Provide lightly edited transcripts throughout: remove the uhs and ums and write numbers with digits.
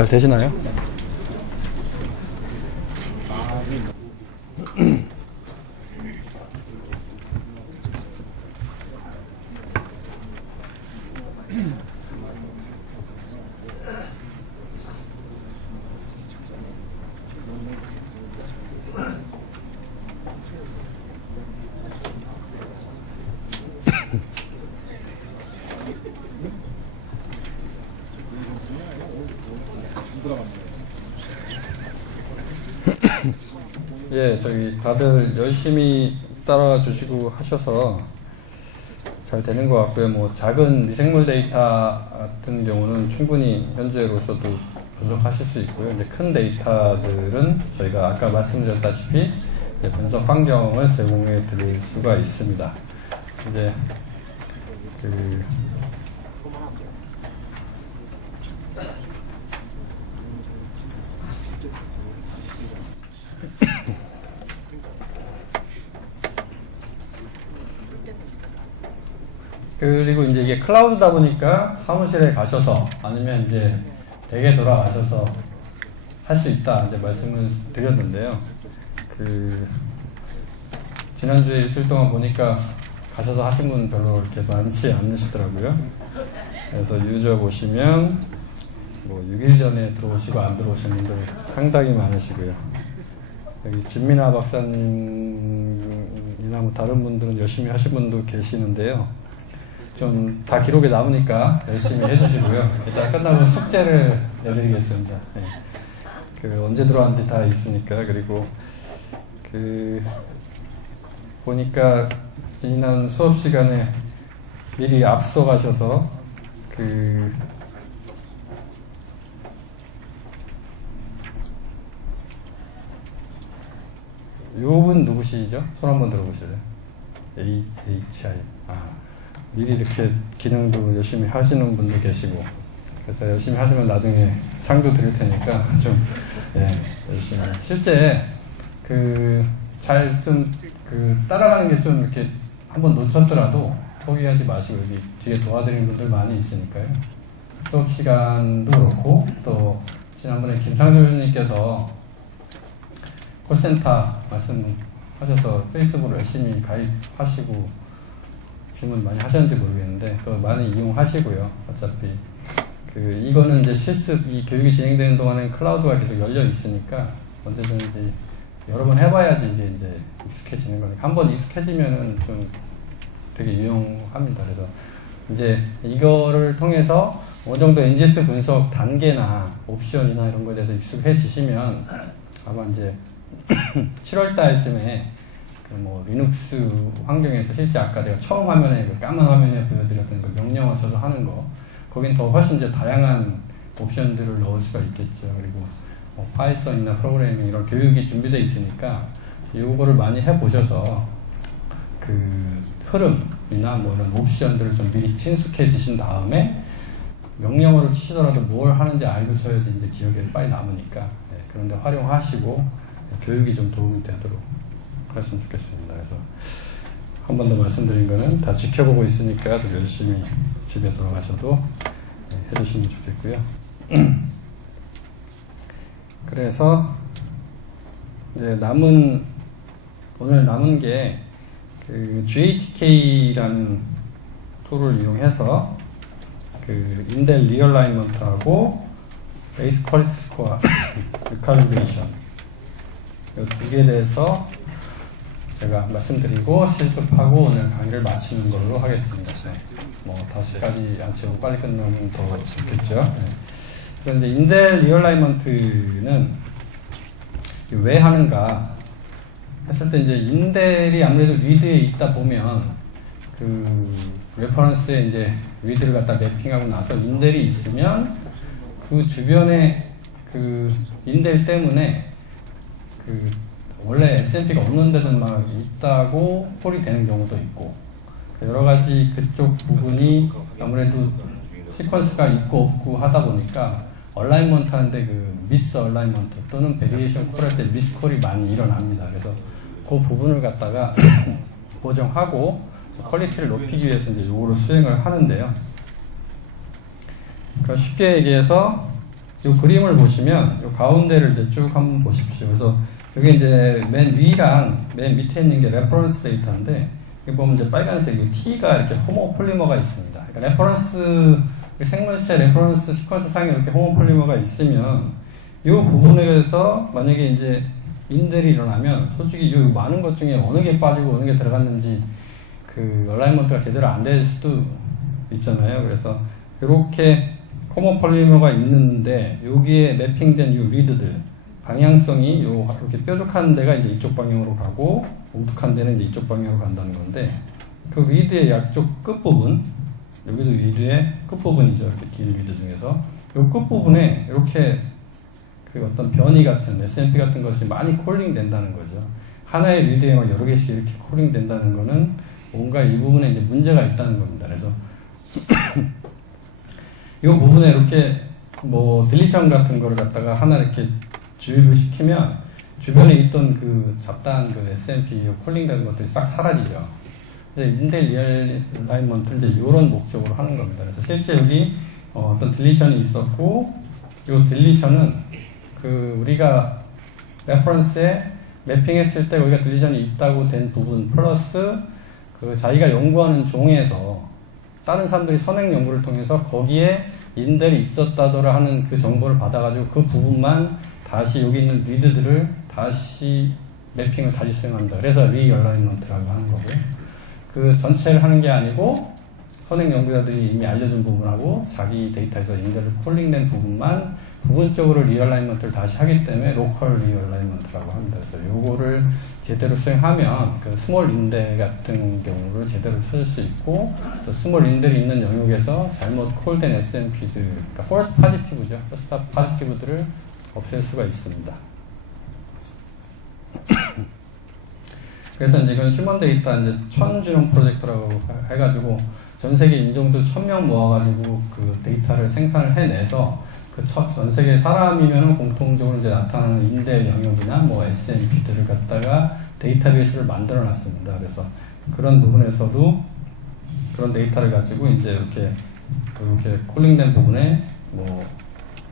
잘 되시나요? 예, 저기 다들 열심히 따라와 주시고 하셔서 잘 되는 것 같고요. 뭐 작은 미생물 데이터 같은 경우는 충분히 현재로서도 분석하실 수 있고요. 이제 큰 데이터들은 저희가 아까 말씀드렸다시피 분석 환경을 제공해 드릴 수가 있습니다. 이제 그리고 이제 이게 클라우드다 보니까 사무실에 가셔서 아니면 이제 댁에 돌아가셔서 할 수 있다 이제 말씀을 드렸는데요. 지난주에 일주일 동안 보니까 가셔서 하신 분 별로 그렇게 많지 않으시더라고요. 그래서 유저 보시면 뭐 6일 전에 들어오시고 안 들어오신 분들 상당히 많으시고요. 여기 진민아 박사님이나 뭐 다른 분들은 열심히 하신 분도 계시는데요. 좀 다 기록에 남으니까 열심히 해주시고요. 이따 끝나고 숙제를 내드리겠습니다. 네. 언제 들어왔는지 다 있으니까. 그리고 보니까 지난 수업 시간에 미리 앞서 가셔서 요분 누구시죠? 손 한번 들어보실래요? HI. 미리 이렇게 기능도 열심히 하시는 분도 계시고, 그래서 열심히 하시면 나중에 상도 드릴 테니까 좀, 열심히. 실제, 따라가는 게 좀 이렇게 한번 놓쳤더라도 포기하지 마시고, 여기 뒤에 도와드리는 분들 많이 있으니까요. 수업 시간도 그렇고, 또, 지난번에 김상조 교수님께서 콜센터 말씀하셔서 페이스북으로 열심히 가입하시고, 질문 많이 하셨는지 모르겠는데 또 많이 이용하시고요. 어차피 이거는 이제 실습 이 교육이 진행되는 동안은 클라우드가 계속 열려 있으니까 언제든지 여러 번 해봐야지 이게 이제 익숙해지는 거니까 한번 익숙해지면은 좀 되게 유용합니다. 그래서 이제 이거를 통해서 어느 정도 NGS 분석 단계나 옵션이나 이런 거에 대해서 익숙해지시면 아마 이제 7월 달쯤에 뭐 리눅스 환경에서 실제 아까 제가 처음 화면에 까만 화면에 보여드렸던 그 명령어 쳐서 하는 거 거긴 더 훨씬 이제 다양한 옵션들을 넣을 수가 있겠죠. 그리고 파이썬이나 프로그래밍 이런 교육이 준비되어 있으니까 이거를 많이 해보셔서 흐름이나 뭐 이런 옵션들을 좀 미리 친숙해지신 다음에 명령어를 치시더라도 뭘 하는지 알고 쳐야지 이제 기억에 빨리 남으니까 그런데 활용하시고 교육이 좀 도움이 되도록 그랬으면 좋겠습니다. 그래서 한 번 더 말씀드린 거는 다 지켜보고 있으니까 좀 열심히 집에 돌아가셔도 해주시면 좋겠고요. 그래서 이제 오늘 남은 게 GATK라는 툴을 이용해서 인델 리얼라이먼트하고 베이스 퀄리티 스코어 리칼리브레이션 이 두 개에 대해서 제가 말씀드리고 실습하고 오늘 강의를 마치는 걸로 하겠습니다. 뭐 다시까지 안 채우고 빨리 끝나면 더 좋겠죠. 그런데 인델 리얼라이먼트는 왜 하는가 했을 때 이제 인델이 아무래도 리드에 있다 보면 레퍼런스에 이제 리드를 갖다 매핑하고 나서 인델이 있으면 그 주변에 인델 때문에 원래 SNP가 없는 데는 막 있다고 폴이 되는 경우도 있고 여러 가지 그쪽 부분이 아무래도 시퀀스가 있고 없고 하다 보니까 얼라이먼트 하는데 미스 얼라이먼트 또는 베리에이션 콜할 때 미스 콜이 많이 일어납니다. 그래서 그 부분을 갖다가 고정하고 퀄리티를 높이기 위해서 이제 요거를 수행을 하는데요. 그러니까 쉽게 얘기해서 이 그림을 보시면 이 가운데를 이제 쭉 한번 보십시오. 그래서 여기 이제 맨 위랑 맨 밑에 있는 게 레퍼런스 데이터인데, 여기 보면 이제 빨간색 이 T가 이렇게 호모폴리머가 있습니다. 그러니까 레퍼런스, 생물체 레퍼런스 시퀀스 상에 이렇게 호모폴리머가 있으면 이 부분에서 만약에 이제 인들이 일어나면 솔직히 이 많은 것 중에 어느 게 빠지고 어느 게 들어갔는지 그 얼라이먼트가 제대로 안 될 수도 있잖아요. 그래서 이렇게 호모폴리머가 있는데 여기에 매핑된 이 리드들 방향성이 이렇게 뾰족한 데가 이제 이쪽 방향으로 가고 뭉툭한 데는 이제 이쪽 방향으로 간다는 건데, 그 리드의 양쪽 끝부분, 여기도 리드의 끝부분이죠. 이렇게 긴 리드 중에서 이 끝부분에 이렇게 그 어떤 변이 같은 SMP 같은 것이 많이 콜링 된다는 거죠. 하나의 리드에 막 여러 개씩 이렇게 콜링 된다는 거는 뭔가 이 부분에 이제 문제가 있다는 겁니다. 그래서 이 부분에 이렇게 뭐 딜리션 같은 거를 갖다가 하나 이렇게 주입을 시키면 주변에 있던 그 잡다한 그 SMP 콜링 되는 것들이 싹 사라지죠. 인델 리얼라이먼트 이제 이런 목적으로 하는 겁니다. 그래서 실제 여기 어떤 딜리션이 있었고, 이 딜리션은 그 우리가 레퍼런스에 매핑했을 때 우리가 딜리션이 있다고 된 부분 플러스 그 자기가 연구하는 종에서 다른 사람들이 선행 연구를 통해서 거기에 인델이 있었다더라 하는 그 정보를 받아가지고 그 부분만 다시 여기 있는 리드들을 다시 매핑을 다시 수행합니다. 그래서 리얼라이먼트라고 하는 거고요. 그 전체를 하는 게 아니고 선행 연구자들이 이미 알려준 부분하고 자기 데이터에서 인델을 콜링된 부분만 부분적으로 리얼라이먼트를 다시 하기 때문에 로컬 리얼라이먼트라고 합니다. 그래서 요거를 제대로 수행하면 그 스몰 인델 같은 경우를 제대로 찾을 수 있고, 또 스몰 인델이 있는 영역에서 잘못 콜된 SNP들, 그러니까 false positive죠. false positive들을 없앨 수가 있습니다. 그래서 이제 이건 휴먼 데이터 이제 1000지놈 프로젝트라고 해가지고 전 세계 인종들 1000명 모아가지고 그 데이터를 생산을 해내서 그 전 세계 사람이면 공통적으로 이제 나타나는 인대 영역이나 뭐 SNP들을 갖다가 데이터베이스를 만들어 놨습니다. 그래서 그런 부분에서도 그런 데이터를 가지고 이제 이렇게 콜링된 부분에 뭐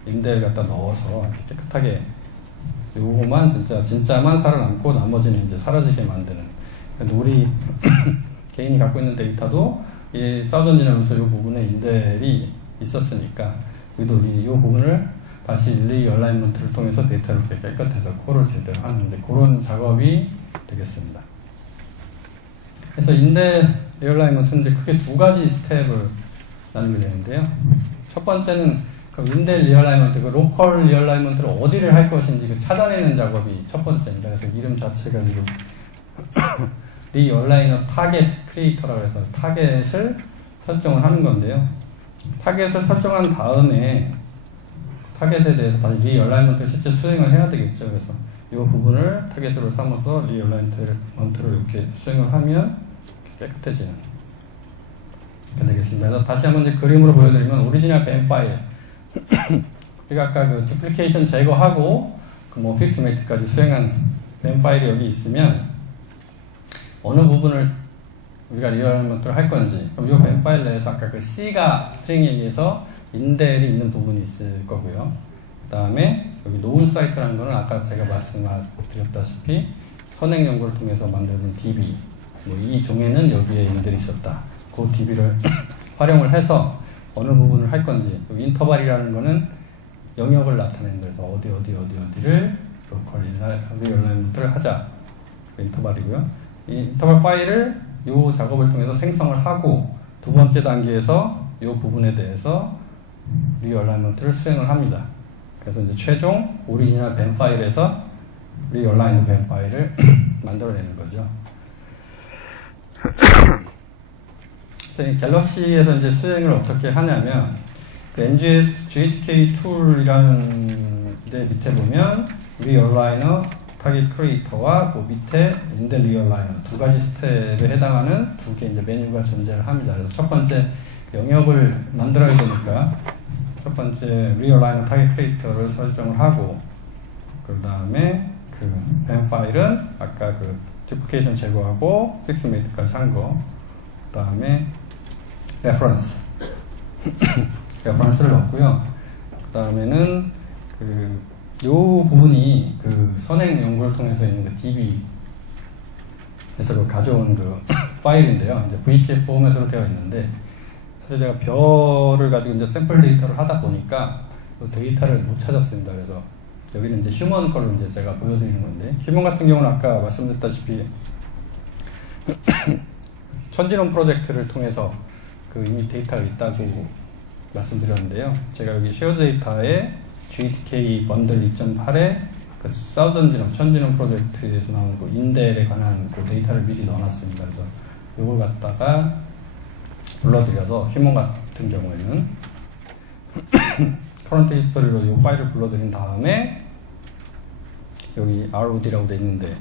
인대를 갖다 넣어서 이렇게 깨끗하게 요거만 진짜만 살아남고 나머지는 이제 사라지게 만드는. 우리 개인이 갖고 있는 데이터도 이 사우전지나면서 이 부분에 인델이 있었으니까 우리도 이 부분을 다시 리얼라이먼트를 통해서 데이터를 이렇게 깨끗해서 콜을 제대로 하는데 그런 작업이 되겠습니다. 그래서 인델 리얼라이먼트는 크게 두 가지 스텝을 나누게 되는데요. 첫 번째는 그 인델 리얼라이먼트, 그 로컬 리얼라이먼트를 어디를 할 것인지 그 찾아내는 작업이 첫 번째입니다. 그래서 이름 자체가 지금 리얼라이너 타겟 크리에이터라고 해서 타겟을 설정을 하는 건데요. 타겟을 설정한 다음에 타겟에 대해서 다시 리얼라이먼트를 실제 수행을 해야 되겠죠. 그래서 이 부분을 타겟으로 삼아서 리얼라이먼트를 이렇게 수행을 하면 깨끗해지는 게 되겠습니다. 그래서 다시 한번 이제 그림으로 보여드리면 오리지널 밴 파일, 우리가 아까 그 디플리케이션 제거하고 그 뭐 픽스 매트까지 수행한 밴 파일이 여기 있으면 어느 부분을 우리가 리얼라이먼트를 할 건지, 그럼 이 밴 파일 내에서 아까 그 C가 스트링에 의해서 인델이 있는 부분이 있을 거고요. 그 다음에 여기 노운 사이트라는 거는 아까 제가 말씀드렸다시피 선행 연구를 통해서 만들어진 DB, 뭐 이 종에는 여기에 인델이 있었다. 그 DB를 활용을 해서 어느 부분을 할 건지, 여기 인터벌이라는 거는 영역을 나타내는 거에서 어디를 로컬 리얼라이먼트를 하자. 그 인터벌이고요. 이 인터벌 파일을 이 작업을 통해서 생성을 하고 두 번째 단계에서 이 부분에 대해서 리얼라이먼트를 수행을 합니다. 그래서 이제 최종 오리지널 밴 파일에서 리얼라이너 밴 파일을 만들어내는 거죠. 그래서 이 갤럭시에서 이제 수행을 어떻게 하냐면 그 NGS GTK 툴이라는 데 밑에 보면 리얼라이너 타깃 크리에이터와 그 밑에 인델 리얼라이너 두 가지 스텝에 해당하는 두 개 이제 메뉴가 존재를 합니다. 그래서 첫 번째 영역을 만들어야 되니까 첫 번째 리얼라이너 타깃 크리에이터를 설정을 하고, 그 다음에 그 밴 파일은 아까 그 디플리케이션 제거하고 픽스 메이트까지 한 거, 그 다음에 레퍼런스를 넣고요. 그 다음에는 요 부분이 그 선행 연구를 통해서 있는 그 DB 에서 가져온 그 파일인데요. 이제 VCF 포맷으로 되어 있는데, 사실 제가 별을 가지고 이제 샘플 데이터를 하다 보니까 그 데이터를 못 찾았습니다. 그래서 여기는 이제 휴먼 걸로 이제 제가 보여드리는 건데, 휴먼 같은 경우는 아까 말씀드렸다시피 천지론 프로젝트를 통해서 그 이미 데이터가 있다고 말씀드렸는데요. 제가 여기 쉐어드 데이터에 GTK 번들 2.8에 그 사우전지론, 천지론 프로젝트에서 나온 그 인델에 관한 그 데이터를 미리 넣어놨습니다. 그래서 이걸 갖다가 불러드려서 휴먼 같은 경우에는 커런트 히스토리로 이 파일을 불러드린 다음에 여기 ROD라고 되어 있는데,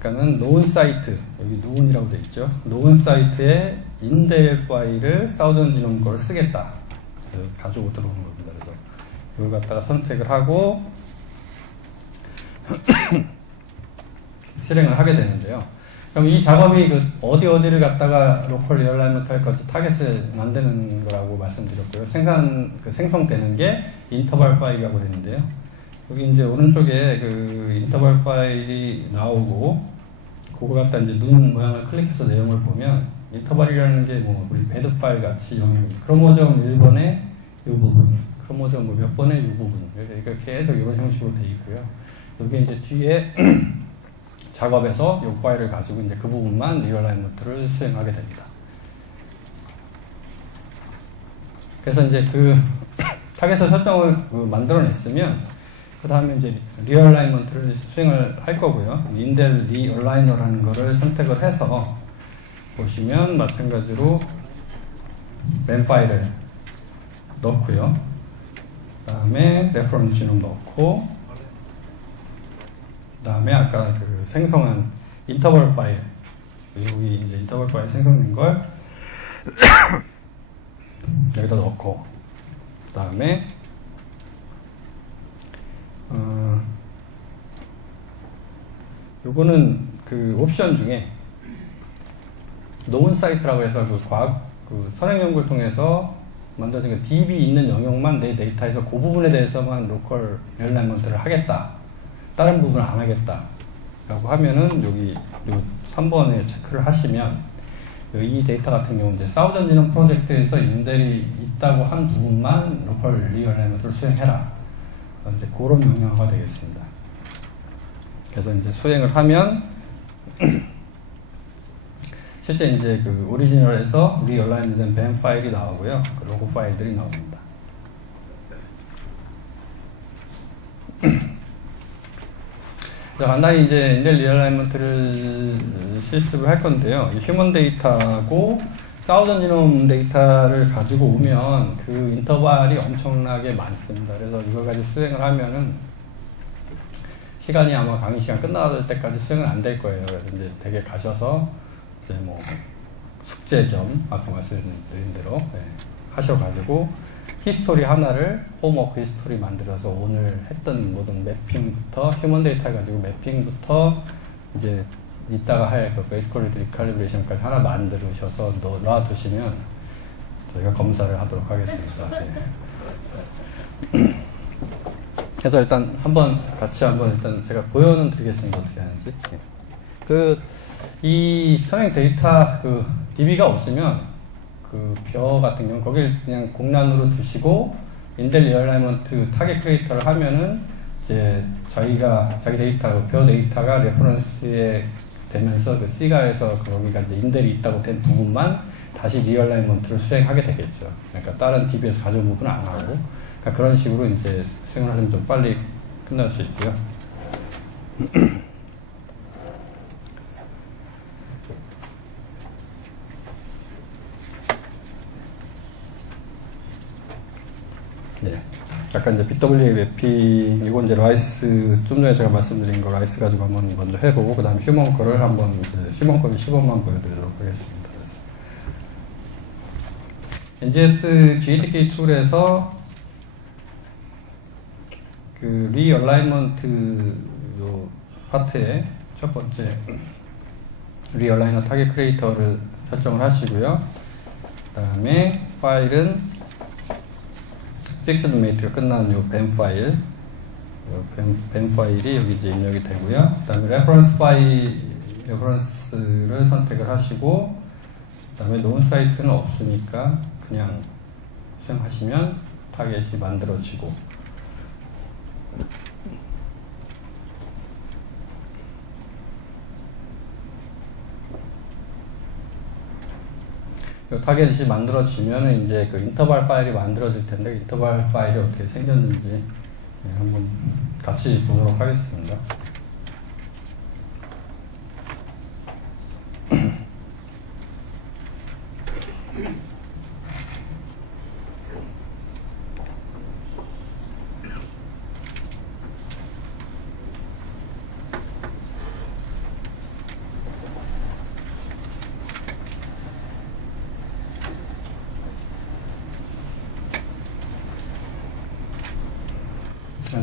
그러니까는 known 사이트, 여기 known이라고 되어 있죠. known 사이트에 인델 파일을 사우전지론 걸 쓰겠다. 가지고 들어오는 겁니다. 그래서 이걸 갖다가 선택을 하고 실행을 하게 되는데요. 그럼 이 작업이 그 어디를 갖다가 로컬 리얼라이먼트 할 것이 타겟을 만드는 거라고 말씀드렸고요. 생성되는 게 인터벌 파일이라고 되는데요. 여기 이제 오른쪽에 그 인터벌 파일이 나오고, 그거 갖다 이제 눈 모양을 클릭해서 내용을 보면, 인터벌이라는 게 뭐 우리 배드 파일 같이 크로모점 1번의 이 부분, 크로모점 뭐 몇 번의 이 부분, 그러니까 계속 이런 형식으로 되어 있고요. 여기 이제 뒤에 작업에서 이 파일을 가지고 이제 그 부분만 리얼라이먼트를 수행하게 됩니다. 그래서 이제 그 타겟을 설정을 만들어냈으면, 그 다음에 이제 리얼라이먼트를 수행을 할 거고요. 인델 리얼라이너라는 거를 선택을 해서 보시면 마찬가지로 맨 파일을 넣고요. 그 다음에 레퍼런스 지놈 넣고, 그 다음에 아까 그 생성한 인터벌 파일, 여기 이제 인터벌 파일 생성된 걸 여기다 넣고, 그 다음에 요거는 그 옵션 중에 known 사이트라고 해서 그 선행 연구를 통해서 만들어진 그 DB 있는 영역만 내 데이터에서 그 부분에 대해서만 로컬 리얼라이먼트를 하겠다, 다른 부분을 안 하겠다 라고 하면은 여기 요 3번에 체크를 하시면, 이 데이터 같은 경우는 이제 사우전지론 프로젝트에서 인델이 있다고 한 부분만 로컬 리얼라이먼트를 수행해라, 이제 그런 명령어가 되겠습니다. 그래서 이제 수행을 하면 실제 이제 그 오리지널에서 리얼라인된 밴 파일이 나오고요, 그 로고 파일들이 나옵니다. 간단히 이제 인델 리얼라이먼트를 실습을 할 건데요. 이 휴먼 데이터하고 사우전 지놈 데이터를 가지고 오면 그 인터벌이 엄청나게 많습니다. 그래서 이걸 가지고 수행을 하면은 시간이 아마 강의 시간 끝날 때까지 수행은 안 될 거예요. 그래서 이제 댁에 가셔서 이제 뭐 숙제 겸 아까 말씀드린 대로 하셔가지고 히스토리 하나를 홈워크 히스토리 만들어서 오늘 했던 모든 매핑부터 휴먼 데이터 가지고 매핑부터 이제 이따가 할 그 베이스컬 리칼리브레이션까지 하나 만들으셔서 놔두시면 저희가 검사를 하도록 하겠습니다. 네. 그래서 일단 같이 한번 일단 제가 보여는 드리겠습니다. 어떻게 하는지. 이 선행 데이터 DB가 없으면 벼 같은 경우 거길 그냥 공란으로 두시고 인델 리얼라이먼트 타겟 크리에이터를 하면은 이제 자기 데이터, 벼 데이터가 레퍼런스에 되면서 그 C가에서 거기가 이제 인델이 있다고 된 부분만 다시 리얼라이먼트를 수행하게 되겠죠. 그러니까 다른 DB에서 가져온 부분은 안 하고, 그러니까 그런 식으로 이제 수행을 하시면 좀 빨리 끝날 수 있고요. 네. 약간 이제 BWA 매핑, 이건 이제 라이스, 좀 전에 제가 말씀드린 거 라이스 가지고 한번 먼저 해보고, 그 다음에 휴먼 거를 한번 이제, 휴먼 거는 시범만 보여드리도록 하겠습니다. 그래서 NGS GTK 툴에서 그 리얼라이먼트 요 파트에 첫 번째 리얼라이너 타겟 크리에이터를 설정을 하시고요. 그 다음에 파일은 픽스드 메이트가 끝난 요 밴 파일, 벤 파일이 여기 이제 입력이 되고요. 그 다음에 레퍼런스를 선택을 하시고, 그 다음에 논 사이트는 없으니까 그냥 수정하시면 타겟이 만들어지고, 이 타겟이 만들어지면 이제 그 인터벌 파일이 만들어질 텐데, 인터벌 파일이 어떻게 생겼는지 한번 같이 보도록 하겠습니다.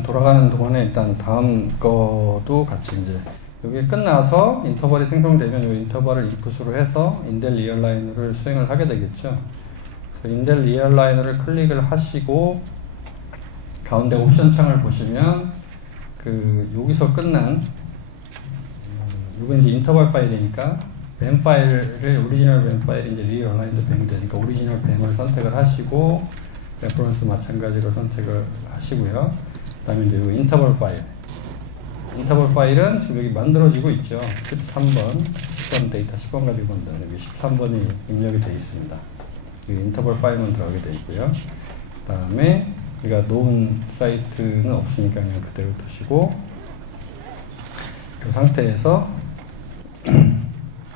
돌아가는 동안에 일단 다음 거도 같이 이제 여기 끝나서 인터벌이 생성되면 이 인터벌을 인풋으로 해서 인델 리얼라이너를 수행을 하게 되겠죠. 그래서 인델 리얼라이너를 클릭을 하시고 가운데 옵션 창을 보시면 그 여기서 끝난 이건 이제 인터벌 파일이니까 뱀 파일을 오리지널 뱀 파일이 이제 리얼라이너 뱀이 되니까 오리지널 뱀을 선택을 하시고 레퍼런스 마찬가지로 선택을 하시고요. 그 다음에 이제 인터벌 파일. 인터벌 파일은 지금 여기 만들어지고 있죠. 13번, 10번 데이터 10번 가지고 만드는 여기 13번이 입력이 되어 있습니다. 여기 인터벌 파일만 들어가게 되어 있고요. 그 다음에 우리가 놓은 사이트는 없으니까 그냥 그대로 두시고 그 상태에서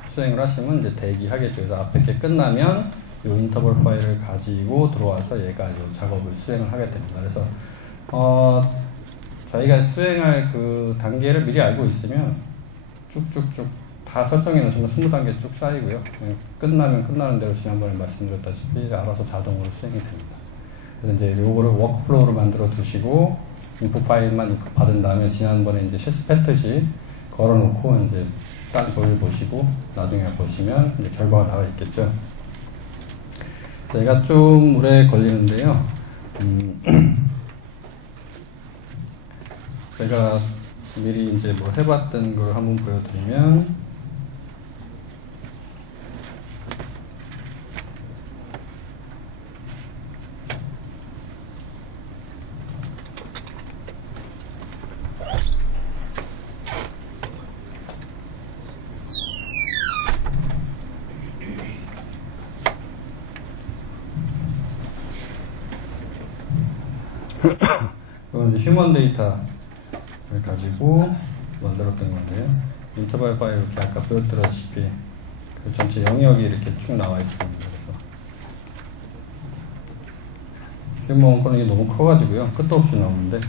수행을 하시면 이제 대기하겠죠. 그래서 앞에 게 끝나면 이 인터벌 파일을 가지고 들어와서 얘가 이 작업을 수행을 하게 됩니다. 그래서 자기가 수행할 그 단계를 미리 알고 있으면 쭉쭉쭉 다 설정해 놓으시면 20단계 쭉 쌓이고요. 끝나면 끝나는 대로 지난번에 말씀드렸다시피 알아서 자동으로 수행이 됩니다. 그래서 이제 요거를 워크플로우로 만들어 두시고 인풋 파일만 인풋 받은 다음에 지난번에 이제 실습했듯이 걸어 놓고 이제 딱 보시고 나중에 보시면 이제 결과가 나와 있겠죠. 얘가 좀 오래 걸리는데요. 제가 미리 이제 뭐 해봤던 걸 한번 보여드리면, 이건 이제 휴먼 데이터를 가지고 만들었던 건데요. 인터벌 파일 이렇게 아까 보여드렸다시피 그 전체 영역이 이렇게 쭉 나와 있습니다. 그래서 휴먼 원본이 너무 커가지고요. 끝도 없이 나오는데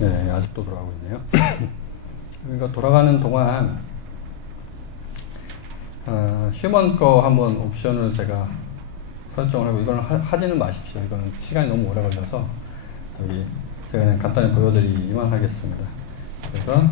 네, 아직도 돌아가고 있네요. 그러니까 돌아가는 동안 휴먼 거 한번 옵션을 제가 설정을 하고 이거는 하지는 마십시오. 이거는 시간이 너무 오래 걸려서 여기 제가 그냥 간단히 보여드리기만 하겠습니다. 그래서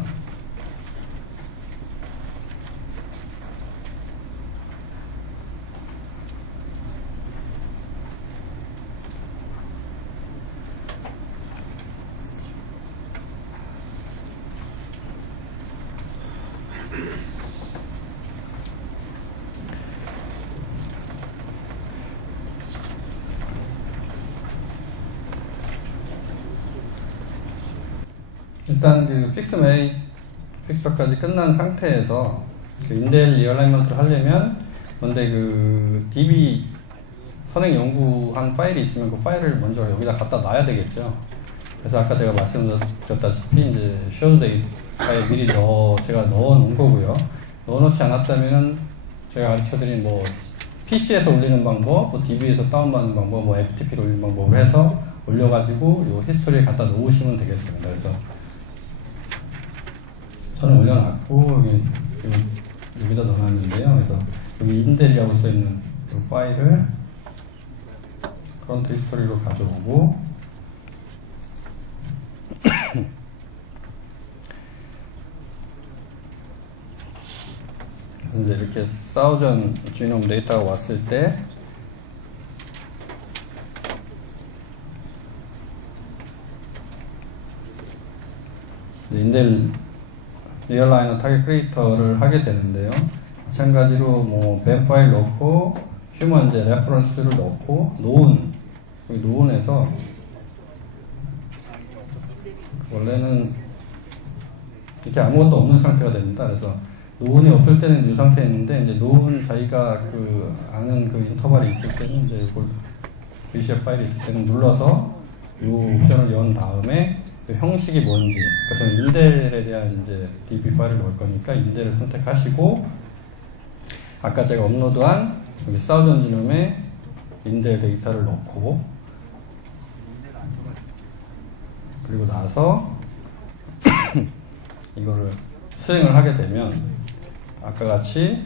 일단 그 픽서까지 끝난 상태에서 그 인델 리얼라이먼트를 하려면 먼저 그 DB 선행 연구한 파일이 있으면 그 파일을 먼저 여기다 갖다 놔야 되겠죠. 그래서 아까 제가 말씀드렸다시피 이제 쉐어드 데이터에 미리 제가 넣어 놓은 거고요. 넣어 놓지 않았다면은 제가 가르쳐드린 뭐 PC에서 올리는 방법, 뭐 DB에서 다운받는 방법, 뭐 FTP로 올리는 방법을 해서 올려가지고 요 히스토리에 갖다 놓으시면 되겠습니다. 그래서 저는 올려놨고 여기다 넣어놨는데요. 그래서 여기 인델이라고 써있는 이 파일을 커런트 히스토리로 가져오고 그래서 이제 이렇게 사우전 지놈 데이터가 왔을 때 인델 리얼라이너 타겟 크리에이터를 하게 되는데요. 마찬가지로 뭐 뱀 파일 넣고 휴먼 이제 레퍼런스를 넣고 노은에서 원래는 이렇게 아무것도 없는 상태가 됩니다. 그래서 노은이 없을 때는 이 상태였는데 이제 노은 자기가 그 아는 그 인터벌이 있을 때는 이제 이걸 VCF 파일이 있을 때는 눌러서 이 옵션을 연 다음에 그 형식이 뭔지, 그래서 인델에 대한 이제 DB 파일을 넣을 거니까 인델을 선택하시고 아까 제가 업로드한 여기 사우전 지놈에 인델 데이터를 넣고 그리고 나서 이거를 수행을 하게 되면 아까 같이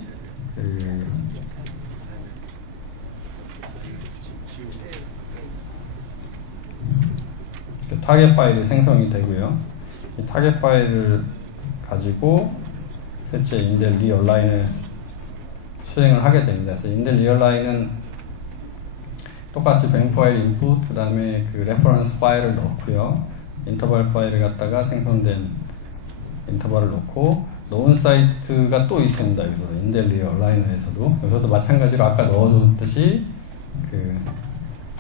타겟 파일이 생성이 되고요. 이 타겟 파일을 가지고 실제 인델 리얼라인을 수행을 하게 됩니다. 그래서 인델 리얼라인은 똑같이 뱅 파일 인풋, 그 다음에 그 레퍼런스 파일을 넣고요. 인터벌 파일을 갖다가 생성된 인터벌을 넣고, 넣은 사이트가 또 있습니다. 여기서 인델 리얼라이너에서도. 여기서도 마찬가지로 아까 넣어뒀듯이 그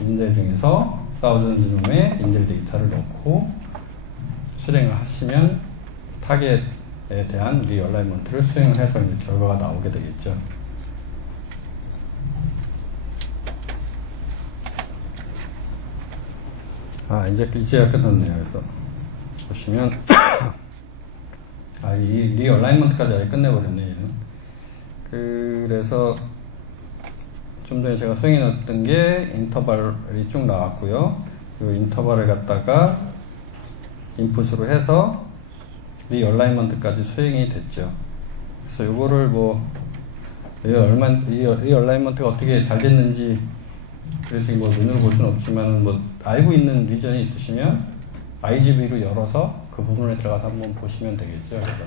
인델 중에서 사우전 지놈에 인델 데이터를 넣고 실행을 하시면 타겟에 대한 리얼라이먼트를 수행을 해서 이제 결과가 나오게 되겠죠. 이제야 끝났네요. 그래서 보시면 이 리얼라이먼트까지 아예 끝내버렸네 얘는. 그래서 좀 전에 제가 수행해 놨던 게 인터벌이 쭉 나왔고요. 이 인터벌을 갖다가 인풋으로 해서 리얼라이먼트까지 수행이 됐죠. 그래서 이거를 뭐 리얼라이먼트가 어떻게 잘 됐는지 그래서 뭐 눈으로 볼 수는 없지만 뭐 알고 있는 리전이 있으시면 IGV로 열어서 그 부분에 들어가서 한번 보시면 되겠죠. 그래서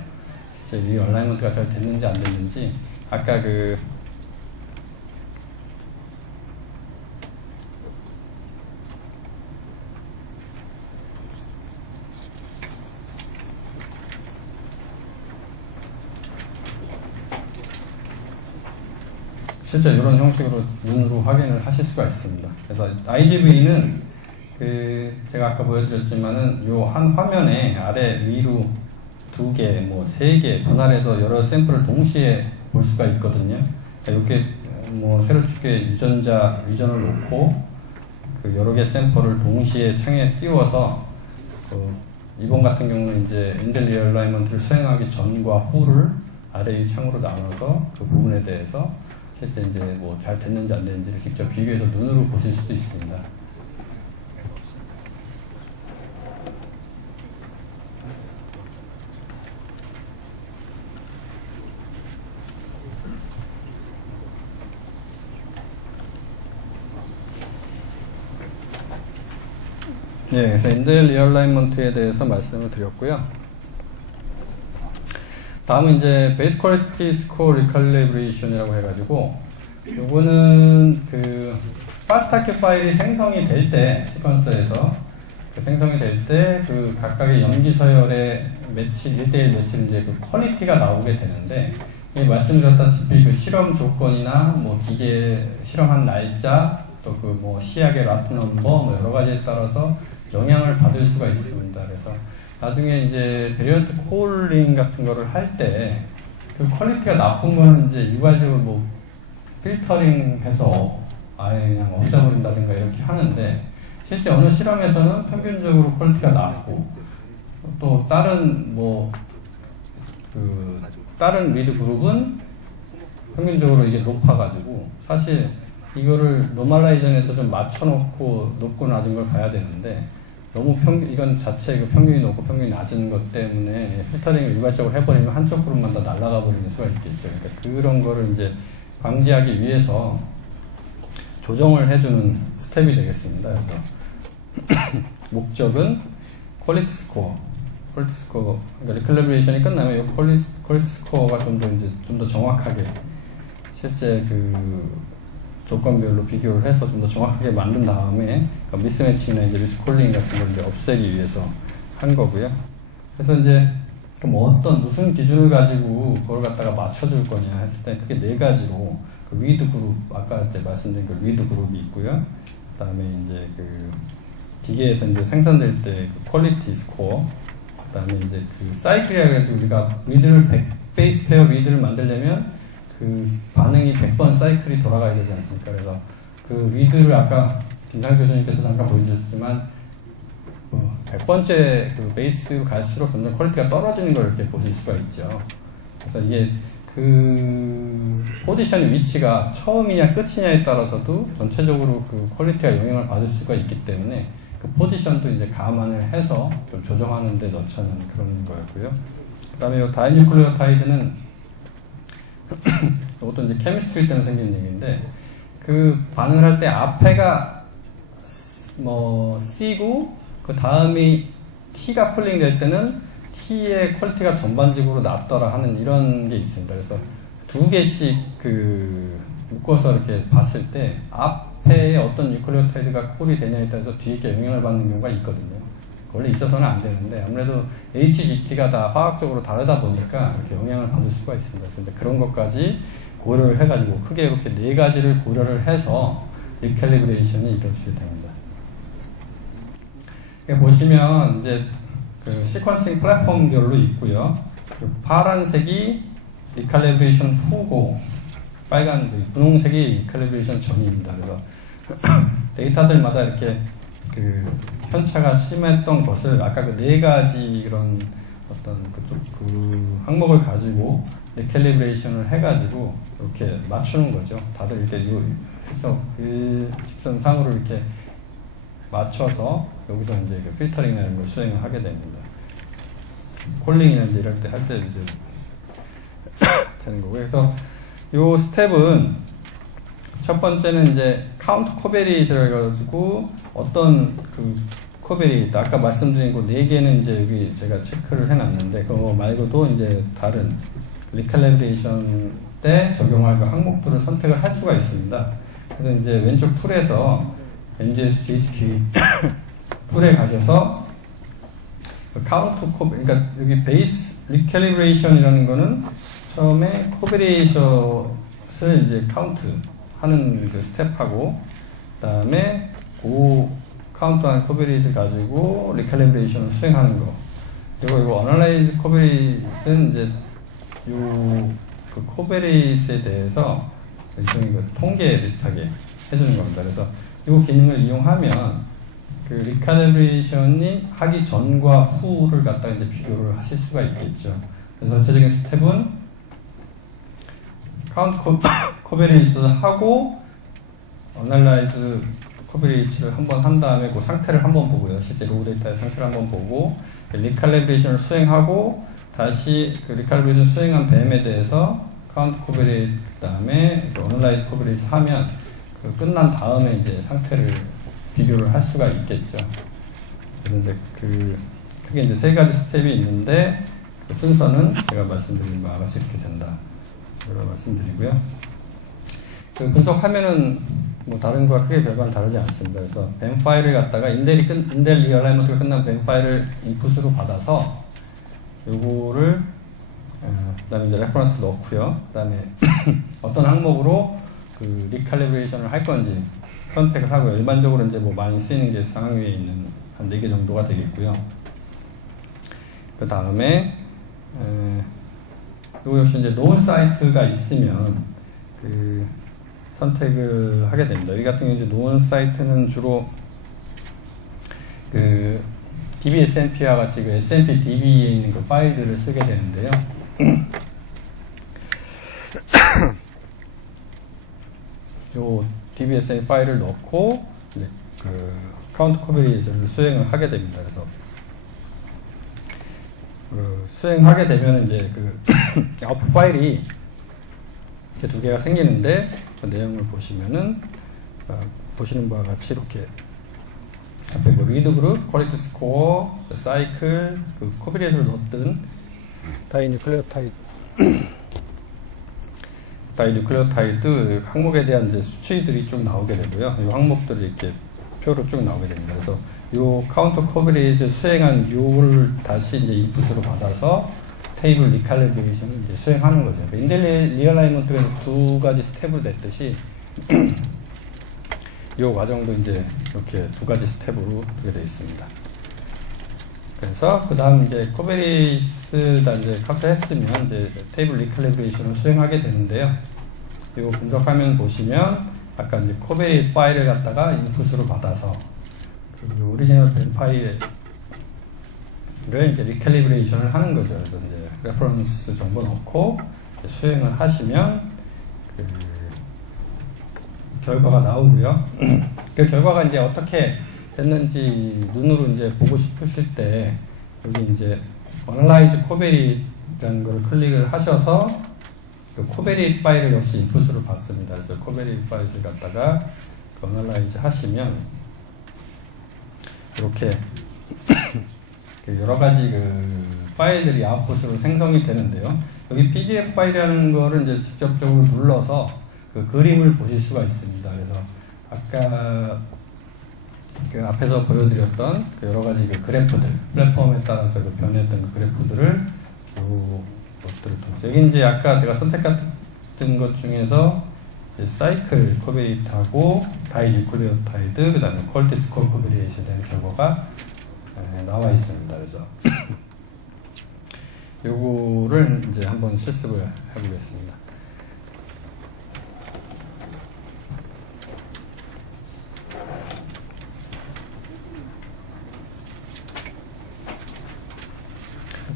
실제 리얼라이먼트가 잘 됐는지 안 됐는지 아까 실제 이런 형식으로 눈으로 확인을 하실 수가 있습니다. 그래서 IGV는 제가 아까 보여드렸지만은 요 한 화면에 아래 위로 2개, 뭐 3개 분할해서 여러 샘플을 동시에 볼 수가 있거든요. 이렇게 뭐 세로 축에 유전을 놓고 그 여러 개 샘플을 동시에 창에 띄워서 이번 같은 경우는 이제 인델 리얼라이먼트를 수행하기 전과 후를 아래의 창으로 나눠서 그 부분에 대해서 실제 이제 뭐 잘 됐는지 안 됐는지를 직접 비교해서 눈으로 보실 수도 있습니다. 네, 그래서 인델 리얼라이먼트에 대해서 말씀을 드렸고요. 다음은 이제 베이스 퀄리티 스코어 리칼리브레이션이라고 해가지고 요거는 그 파스타큐 파일이 생성이 될 때 시퀀서에서 그 생성이 될 때 그 각각의 염기 서열의 매치 1대1 매치 이제 그 퀄리티가 나오게 되는데 말씀드렸다시피 그 실험 조건이나 뭐 기계 실험한 날짜 또 그 뭐 시약의 라트 넘버 뭐 여러 가지에 따라서 영향을 받을 수가 있습니다. 그래서 나중에 이제 베리언트 콜링 같은 거를 할 때 그 퀄리티가 나쁜 거는 이제 일괄적으로 뭐 필터링 해서 아예 그냥 없애버린다든가 이렇게 하는데 실제 어느 실험에서는 평균적으로 퀄리티가 낮고 또 다른 다른 리드 그룹은 평균적으로 이게 높아가지고 사실 이거를 노멀라이전에서 좀 맞춰놓고 높고 낮은 걸 봐야 되는데 너무 이건 자체 그 평균이 높고 평균이 낮은 것 때문에 필터링을 일괄적으로 해버리면 한쪽 그룹만 더 날아가 버리는 수가 있겠죠. 그러니까 그런 거를 이제 방지하기 위해서 조정을 해주는 스텝이 되겠습니다. 그래서 목적은 퀄리티 스코어, 퀄리티 스코어, 그러니까 리컬리브레이션이 끝나면 이 퀄리티 스코어가 좀 더 정확하게 실제 그 조건별로 비교를 해서 좀 더 정확하게 만든 다음에 그러니까 미스매칭이나 이제 리스콜링 같은 걸 이제 없애기 위해서 한 거고요. 그래서 이제 그럼 무슨 기준을 가지고 그걸 갖다가 맞춰줄 거냐 했을 때 크게 네 가지로 그 리드 그룹, 아까 이제 말씀드린 그 리드 그룹이 있고요. 그 다음에 이제 그 기계에서 이제 생산될 때 그 퀄리티 스코어, 그 다음에 이제 그 사이클이라 해가지고 우리가 베이스 페어 리드를 만들려면 그 반응이 100번 사이클이 돌아가야 되지 않습니까? 그래서 그 리드를 아까 김상 교수님께서 잠깐 보여주셨지만 100번째 그 베이스로 갈수록 점점 퀄리티가 떨어지는 걸 이렇게 보실 수가 있죠. 그래서 이게 그 포지션의 위치가 처음이냐 끝이냐에 따라서도 전체적으로 그 퀄리티가 영향을 받을 수가 있기 때문에 그 포지션도 이제 감안을 해서 좀 조정하는 데 넣자는 그런 거였고요. 그 다음에 이 다이뉴클레오타이드는 이것도 이제 케미스트리 때문에 생긴 얘기인데 그 반응을 할 때 앞에가 뭐 C고 그 다음이 T가 쿨링 될 때는 T의 퀄리티가 전반적으로 낮더라 하는 이런 게 있습니다. 그래서 두 개씩 그 묶어서 이렇게 봤을 때 앞에 어떤 뉴클레오타이드가 쿨이 되냐에 따라서 뒤에 게 영향을 받는 경우가 있거든요. 원래 있어서는 안 되는데 아무래도 HGT가 다 화학적으로 다르다 보니까 이렇게 영향을 받을 수가 있습니다. 그래서 이제 그런 것까지 고려를 해가지고 크게 이렇게 네 가지를 고려를 해서 리캘리브레이션이 이루어지게 됩니다. 보시면 이제 그 시퀀싱 플랫폼별로 있고요. 그 파란색이 리칼리브레이션 후고 분홍색이 리칼리브레이션 전입니다. 그래서 데이터들마다 이렇게 그 편차가 심했던 것을 아까 그 네 가지 이런 어떤 그 항목을 가지고 리칼리브레이션을 해가지고 이렇게 맞추는 거죠. 다들 이렇게 직선상으로 이렇게 맞춰서 여기서 이제 그 필터링이나 이런 걸 수행을 하게 됩니다. 콜링이나 이제 이럴 때 할 때 이제 되는 거고. 그래서 요 스텝은 첫 번째는 이제 카운트 코베리이트를 해가지고 어떤 그 코베리이트 아까 말씀드린 그 네 개는 이제 여기 제가 체크를 해놨는데 그거 말고도 이제 다른 리칼리브레이션 때 적용할 그 항목들을 선택을 할 수가 있습니다. 그래서 이제 왼쪽 툴에서 NGS-JTK 툴에 가셔서 카운트 그러니까 여기 베이스 리캘리브레이션이라는 거는 처음에 코베레이션을 이제 카운트 하는 그 스텝하고 그 다음에 그 카운트한 코베레이션을 가지고 리캘리브레이션을 수행하는 거. 그리고 이거 어널라이즈 코베레이션은 이제 그 코베레이션에 대해서 일종의 그 통계 비슷하게 해주는 겁니다. 그래서 이 기능을 이용하면 그 리칼리브레이션이 하기 전과 후를 갖다가 이제 비교를 하실 수가 있겠죠. 그래서 전체적인 스텝은 카운트 코베레이션을 하고 어널라이즈 코베레이션을 한번 한 다음에 그 상태를 한번 보고요. 실제 로우 데이터의 상태를 한번 보고 리칼리브레이션을 수행하고 다시 그 리칼리브레이션 수행한 뱀에 대해서 카운트 코베레이션 그다음에 어널라이즈 코베레이션 하면 그 끝난 다음에 이제 상태를 비교를 할 수가 있겠죠. 그런데 그 크게 이제 세 가지 스텝이 있는데 그 순서는 제가 말씀드린 바와 같이 이렇게 된다. 제가 말씀드리고요. 그 분석 화면은 뭐 다른 거와 크게 별반 다르지 않습니다. 그래서 뱀 파일을 갖다가 인델 리얼라이먼트가 끝난 뱀 파일을 인풋으로 받아서 요거를 그다음에 이제 레퍼런스 넣고요. 그다음에 어떤 항목으로 그 리칼리브레이션을 할 건지 선택을 하고요. 일반적으로 이제 뭐 많이 쓰이는 게 상위에 있는 한 4개 정도가 되겠고요. 그 다음에 이거 역시 이제 논 사이트가 있으면 그 선택을 하게 됩니다. 여기 같은 경우 이제 논 사이트는 주로 그 DBSMP와 같이 그 SMP DB에 있는 그 파일들을 쓰게 되는데요. 요 DBSM 파일을 넣고 이제 그 카운트 코베레이션을 수행을 하게 됩니다. 그래서 그 수행하게 되면 이제 그 아웃풋 파일이 이렇게 두 개가 생기는데 그 내용을 보시면은 보시는 바와 같이 이렇게 앞에 뭐 리드 그룹, 퀄리티 스코어, 사이클, 그 코비리에이션을 넣었던 다이뉴클레오타이드 항목에 대한 이제 수치들이 쭉 나오게 되고요. 이 항목들이 이렇게 표로 쭉 나오게 됩니다. 그래서 이 카운터 커버리지 수행한 요를 다시 이제 인풋으로 받아서 테이블 리칼리브레이션을 이제 수행하는 거죠. 인델 리얼라이먼트가 두 가지 스텝으로 냈듯이 이 과정도 이제 이렇게 두 가지 스텝으로 되게 되어 있습니다. 그래서 그 다음 이제 코베리스다 이제 카운터 했으면 이제 테이블 리칼리브레이션을 수행하게 되는데요. 이 분석 화면 보시면 아까 이제 코베리 파일을 갖다가 인풋으로 받아서 그 오리지널 밴 파일을 이제 리칼리브레이션을 하는 거죠. 그래서 이제 레퍼런스 정보 넣고 수행을 하시면 그 결과가 나오고요. 그 결과가 이제 어떻게 됐는지 눈으로 이제 보고 싶으실 때 여기 이제 Analyze Covery라는 걸 클릭을 하셔서 그 코베리 파일을 역시 인풋으로 받습니다. 그래서 코베리 파일을 갖다가 그 Analyze 하시면 이렇게 그 여러 가지 그 파일들이 아웃풋으로 생성이 되는데요. 여기 PDF 파일이라는 거를 이제 직접적으로 눌러서 그 그림을 보실 수가 있습니다. 그래서 아까 그 앞에서 보여드렸던 그 여러 가지 그 그래프들, 플랫폼에 따라서 그 변했던 그 그래프들을 것들을 통해서 여기 이제 아까 제가 선택했던 것 중에서 이제 사이클 코베리트하고 다이뉴클레오타이드, 그 다음에 퀄리티 스코어 코베리에이션에 대한 결과가 나와 있습니다. 그래서 요거를 이제 한번 실습을 해보겠습니다.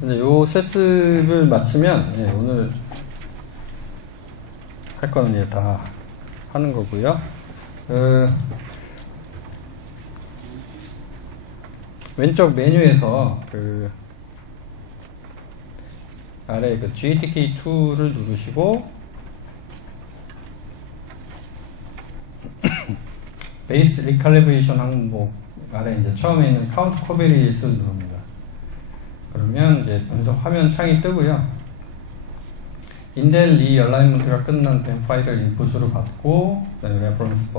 이제 요 실습을 마치면 오늘 할 거는 이제 다 하는 거고요. 왼쪽 메뉴에서 그 아래 그 GTK2를 누르시고 베이스 리칼리브레이션 항목 아래 이제 처음에 있는 카운트 코베리스를 누릅니다. 그러면 이제 분석 화면 창이 뜨고요. 인델 리 얼라이먼트가 끝난 밴 파일을 인풋으로 받고 그다음에 레퍼런스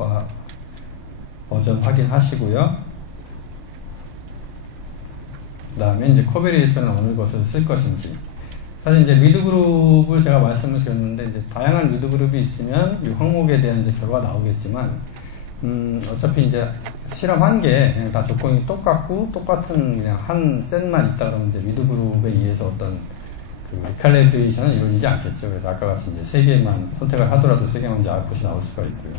버전 확인하시고요. 그 다음에 이제 코베리에이션은 어느 것을 쓸 것인지. 사실 이제 리드 그룹을 제가 말씀을 드렸는데 이제 다양한 리드 그룹이 있으면 이 항목에 대한 이제 결과가 나오겠지만 어차피 이제 실험한 게 그냥 다 조건이 똑같고 똑같은 그냥 한 셋만 있다 그러면 이제 리드 그룹에 의해서 어떤 그 리칼리브레이션은 이루어지지 않겠죠. 그래서 아까 같이 이제 3개만 선택을 하더라도 3개만 이제 아웃풋이 나올 수가 있고요.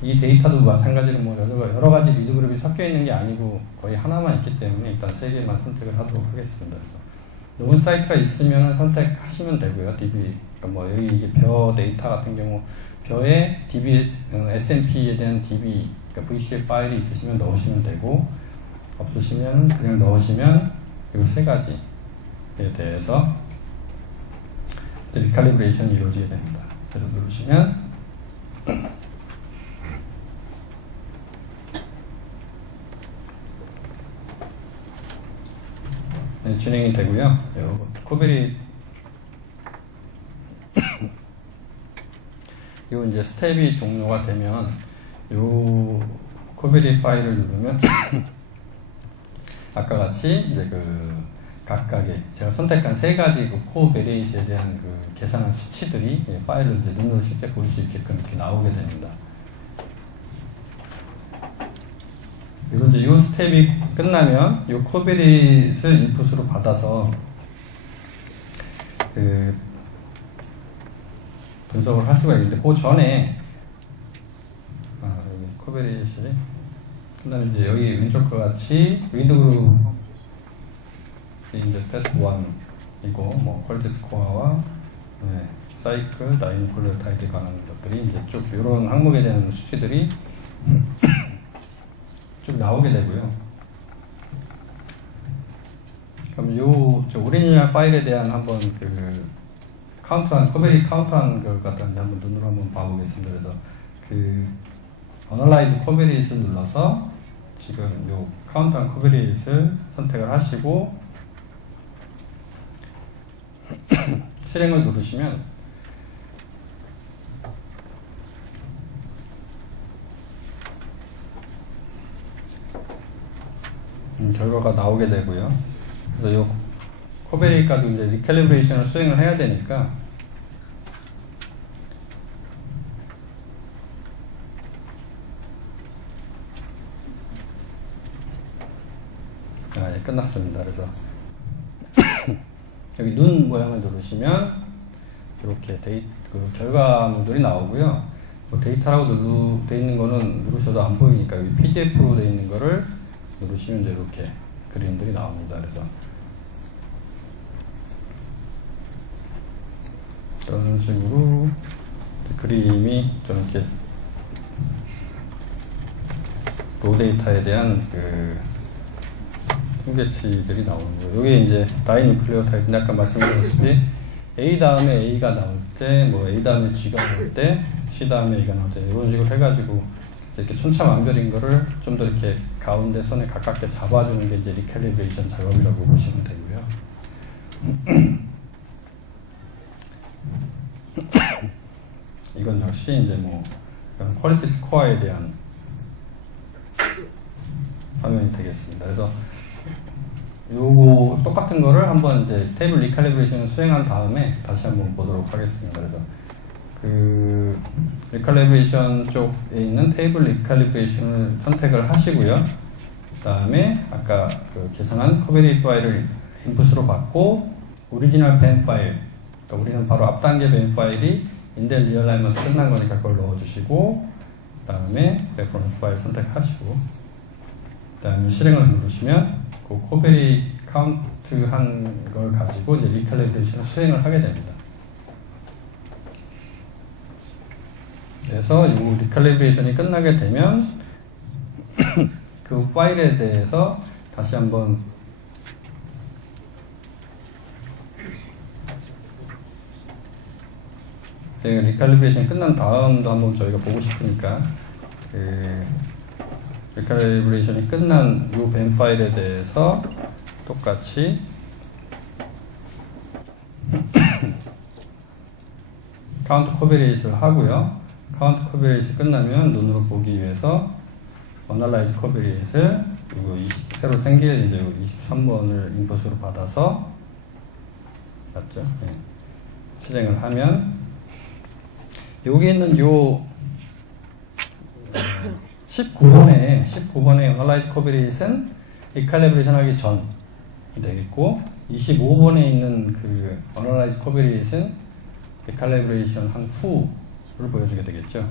이 데이터도 마찬가지로 뭐 여러 가지 리드 그룹이 섞여 있는 게 아니고 거의 하나만 있기 때문에 일단 3개만 선택을 하도록 하겠습니다. 그래서 논 사이트가 있으면 선택하시면 되고요. DB 그러니까 뭐 여기 이게 벼 데이터 같은 경우 벼에 DB SNP에 대한 DB 그러니까 VCF 파일이 있으시면 넣으시면 되고 없으시면 그냥 넣으시면 이 세 가지에 대해서 리칼리브레이션이 이루어지게 됩니다. 그래서 누르시면 네, 진행이 되고요. 코베리 요 이제 스텝이 종료가 되면 요 코베리 파일을 누르면 아까 같이 이제 그 각각의 제가 선택한 세 가지 그 코베리에이션에 대한 그 계산한 수치들이 파일을 이제 눈으로 실제 볼 수 있게끔 이렇게 나오게 됩니다. 그리고 이제 이 스텝이 끝나면 이 코베리를 인풋으로 받아서 그 분석을 할 수가 있는데 그 전에 여기 코베리이 그다음에 이제 여기 왼쪽 과 같이 리드 그룹이 이제 테스트 1이고 뭐 퀄리티 스코어와 사이클, 다이뉴클레오타이드에 관한 것들이 이제 쭉 이런 항목에 대한 수치들이 쭉 나오게 되고요. 그럼 요 오리지널 파일에 대한 한번 그 카운트한 코베리 카운트한 걸 갖다 이제 한번 눈으로 한번 봐보겠습니다. 그래서 그 Analyze Coverage를 눌러서 지금 요 카운트한 코베리잇을 선택을 하시고 실행을 누르시면 결과가 나오게 되고요. 그래서 요 코베리잇까지 이제 리캘리브레이션을 수행을 해야 되니까 예, 끝났습니다. 그래서 여기 눈 모양을 누르시면 이렇게 그 결과물들이 나오고요. 뭐 데이터라고 돼 있는 거는 누르셔도 안 보이니까 여기 PDF로 돼 있는 거를 누르시면 이제 이렇게 그림들이 나옵니다. 그래서 이런 식으로 그림이 좀 이렇게 로 데이터에 대한 그 통계치들이 나오는 거예요. 이게 이제 다이뉴클레오타이드인데 아까 말씀드렸다시피 A 다음에 A가 나올 때, 뭐 A 다음에 G가 나올 때, C 다음에 A가 나올 때 이런 식으로 해가지고 이렇게 천차만별인 거를 좀 더 이렇게 가운데 선에 가깝게 잡아주는 게 이제 리캘리브레이션 작업이라고 보시면 되고요. 이건 역시 이제 뭐 퀄리티 스코어에 대한 화면이 되겠습니다. 그래서 요거 똑같은 거를 한번 이제 테이블 리칼리브레이션을 수행한 다음에 다시 한번 보도록 하겠습니다. 그래서 그 리칼리브레이션 쪽에 있는 테이블 리칼리브레이션을 선택을 하시고요. 그 다음에 아까 그 계산한 코베리잇 파일을 인풋으로 받고 오리지널 벤 파일, 그러니까 우리는 바로 앞 단계 벤 파일이 인델 리얼라이먼트 끝난 거니까 그걸 넣어주시고, 그 다음에 레퍼런스 파일 선택하시고, 그 다음에 실행을 누르시면 그 코베리잇 카운트 한 걸 가지고 이제 리칼리브레이션을 수행을 하게 됩니다. 그래서 이 리칼리브레이션이 끝나게 되면 그 파일에 대해서 다시 한번 리칼리브레이션이 끝난 다음도 한번 저희가 보고 싶으니까 그 리칼리브레이션이 끝난 이 벤 파일에 대해서 똑같이 카운트 코베리잇을 하고요. 카운트 코베리잇이 끝나면 눈으로 보기 위해서 어널라이즈 코베리잇을 새로 생긴 이제 23번을 인풋으로 받아서 맞죠? 네. 실행을 하면 여기 있는 요 19번의 어널라이즈 코베리잇은 리칼리브레이션 하기 전 되겠고 25번에 있는 그 어널라이즈 코베리잇은 리칼리브레이션 한 후를 보여주게 되겠죠.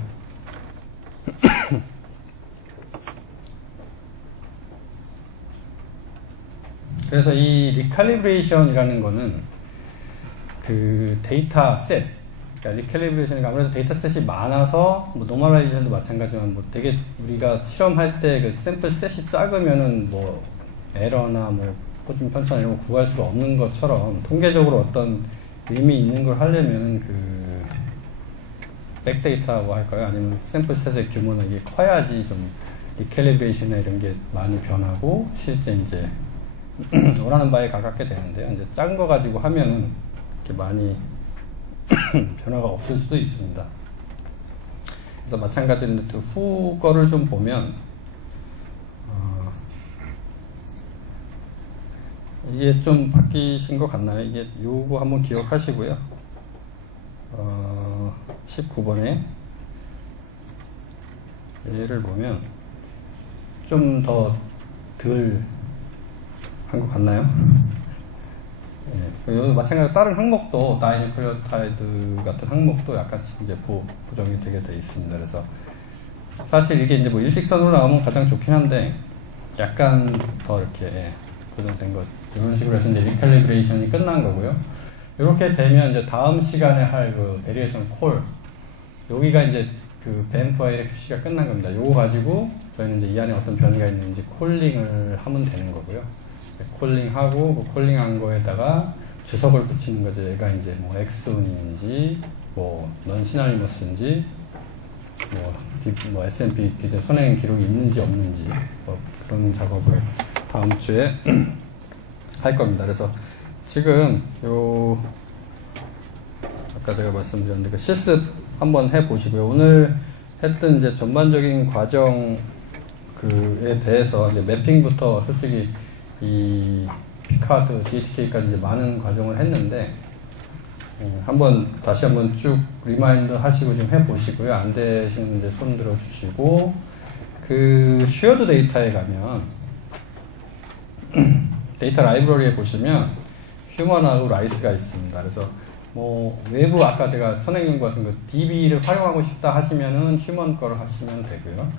그래서 이 리칼리브레이션이라는 거는 그 데이터 셋, 그러니까 리칼리브레이션이 아무래도 데이터 셋이 많아서 뭐 노멀라이제이션도 마찬가지지만 뭐 되게 우리가 실험할 때 그 샘플 셋이 작으면은 뭐 에러나 뭐 호중 편차 이런 거 구할 수가 없는 것처럼 통계적으로 어떤 의미 있는 걸 하려면 그 백데이터라고 할까요? 아니면 샘플 셋의 규모는 이게 커야지 좀 리칼리브레이션이나 이런 게 많이 변하고 실제 이제 원하는 바에 가깝게 되는데요. 이제 작은 거 가지고 하면은 이렇게 많이 변화가 없을 수도 있습니다. 그래서 마찬가지로 그 후 거를 좀 보면 이게 좀 바뀌신 것 같나요? 이게 요거 한번 기억하시고요. 19번에 얘를 보면 좀 더 덜 한 것 같나요? 예, 여기 마찬가지로 다른 항목도 다이뉴클레오타이드 같은 항목도 약간씩 이제 보정이 되게 돼 있습니다. 그래서 사실 이게 이제 뭐 일직선으로 나오면 가장 좋긴 한데 약간 더 이렇게 고정된 것 이런 식으로 해서 이제 리칼리브레이션이 끝난 거고요. 이렇게 되면 이제 다음 시간에 할 그 베리에이션 콜 여기가 이제 그 벤 파일의 표시가 끝난 겁니다. 요거 가지고 저희는 이제 이 안에 어떤 변이가 있는지 콜링을 하면 되는 거고요. 콜링하고 그 콜링한 거에다가 주석을 붙이는 거죠. 얘가 이제 뭐 엑스운인지 뭐 넌 시나니머스인지 뭐 S&P 기준 선행 기록이 있는지 없는지 뭐 그런 작업을 다음 주에 할 겁니다. 그래서 지금 아까 제가 말씀드렸는데 그 실습 한번 해보시고요. 오늘 했던 이제 전반적인 과정 그에 대해서 이제 매핑부터 솔직히 이 피카드, DATK까지 이제 많은 과정을 했는데 다시 한번 쭉 리마인드 하시고 좀 해보시고요. 안 되시는 이제 손 들어주시고 그 쉐어드 데이터에 가면 데이터 라이브러리에 보시면 휴먼하고 라이스가 있습니다. 그래서 뭐 외부 아까 제가 선행연구 같은 거 DB를 활용하고 싶다 하시면은 휴먼 거를 하시면 되고요.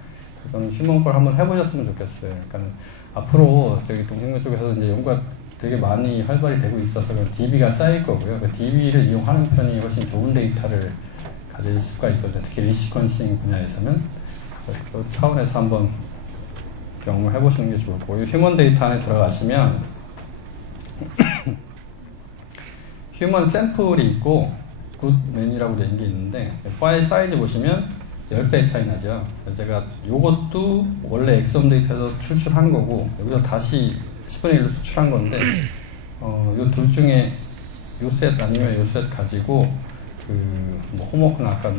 그건 휴먼 걸 한번 해보셨으면 좋겠어요. 그러니까 앞으로 저기 동생들 쪽에서 이제 연구가 되게 많이 활발히 되고 있어서 DB가 쌓일 거고요. 그 DB를 이용하는 편이 훨씬 좋은 데이터를 가질 수가 있거든요. 특히 리시퀀싱 분야에서는 그 차원에서 한번 경험을 해보시는 게 좋을 거고요. 휴먼 데이터 안에 들어가시면 휴먼 샘플이 있고 굿맨이라고 되어 있는 게 있는데 파일 사이즈 보시면 10배 차이 나죠. 제가 요것도 원래 엑스홈 데이터에서 출출한 거고 여기서 다시 10분의 1로 수출한 건데 요 둘 중에 요 셋 아니면 요 셋 가지고 뭐 홈워크나 아까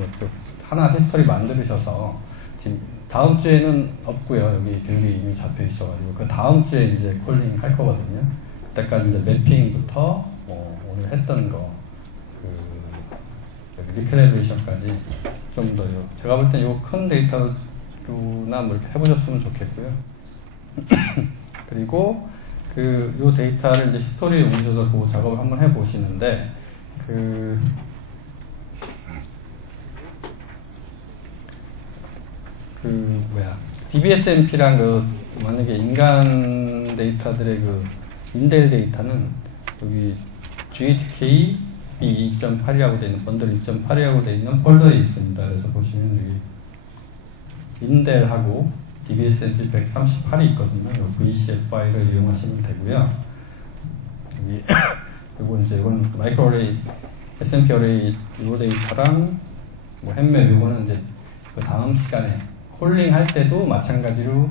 하나 히스토리 만들으셔서 지금 다음 주에는 없고요. 여기 교육이 이미 잡혀 있어가지고 그 다음 주에 이제 콜링 할 거거든요. 그때까지 이제 매핑부터 오늘 했던 거 리컬레이션까지 좀 더 제가 볼 땐 요 큰 데이터나 뭐 이렇게 해보셨으면 좋겠고요. 그리고 요 데이터를 이제 히스토리에 옮겨서 보고 작업을 한번 해보시는데 DBSMP랑 만약에 인간 데이터들의 인델 데이터는 여기 GATK 2.8이라고 되어 있는 번들 2.8이라고 되어 있는 폴더에 있습니다. 그래서 보시면 여기 인델하고 DBSMP 138이 있거든요. 이 VCF 파일을 이용하시면 되고요. 여기 이건 마이크로 어레이 SMP 어레이 이 데이터랑 뭐 햄맵 이거는 이제 그 다음 시간에 콜링 할 때도 마찬가지로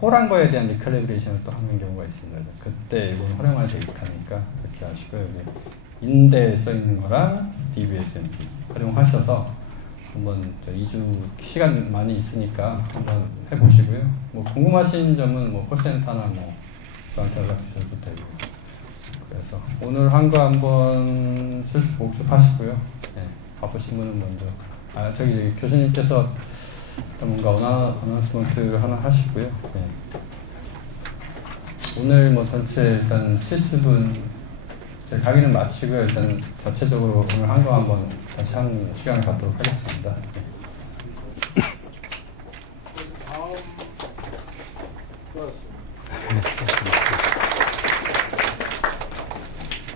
콜한 거에 대한 리컬레이션을 또 하는 경우가 있습니다. 그때 이건 활용할 데이터니까 그렇게 하시고요. 여기 인대에 써 있는 거랑 DBSMP 활용하셔서 한번 2주 시간 많이 있으니까 한번 해보시고요. 뭐 궁금하신 점은 뭐 콜센터나 뭐 저한테 연락 주셔도 되고. 그래서 오늘 한 거 한번 실습 복습하시고요. 네, 바쁘신 분은 먼저 저기 교수님께서 뭔가 어나운스먼트 하나 하시고요. 네. 오늘 뭐 전체 일단 실습은 제 강의는 마치고요. 일단 전체적으로 오늘 한 거 한번 다시 하는 시간을 갖도록 하겠습니다. 네.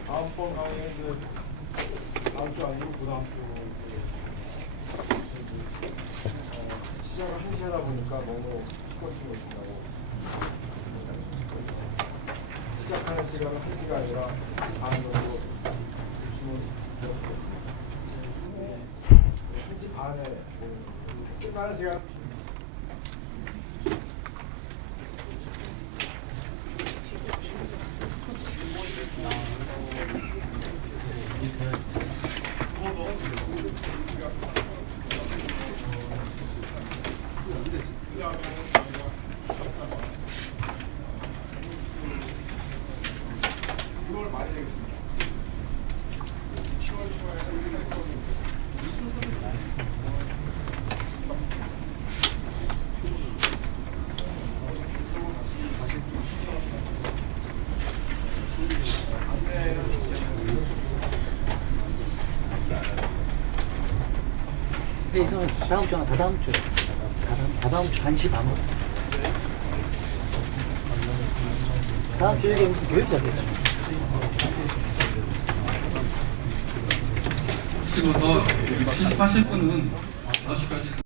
다음번 강의는 다음 주 아니고 그 다음 주 시작을 1시에 하다 보니까 너무 시끄러운 것이라고 시작하는 시간은 1시가 아니라 1시 반 정도 주시면 되었거든요. 1시 반에 끝나는 시간 그래서 다음 주나 다다음 주 1시 반으로 다음 주 여기 무슨 교육자 되잖아요. 혹시 뭐 더 실습하실 분은 5시까지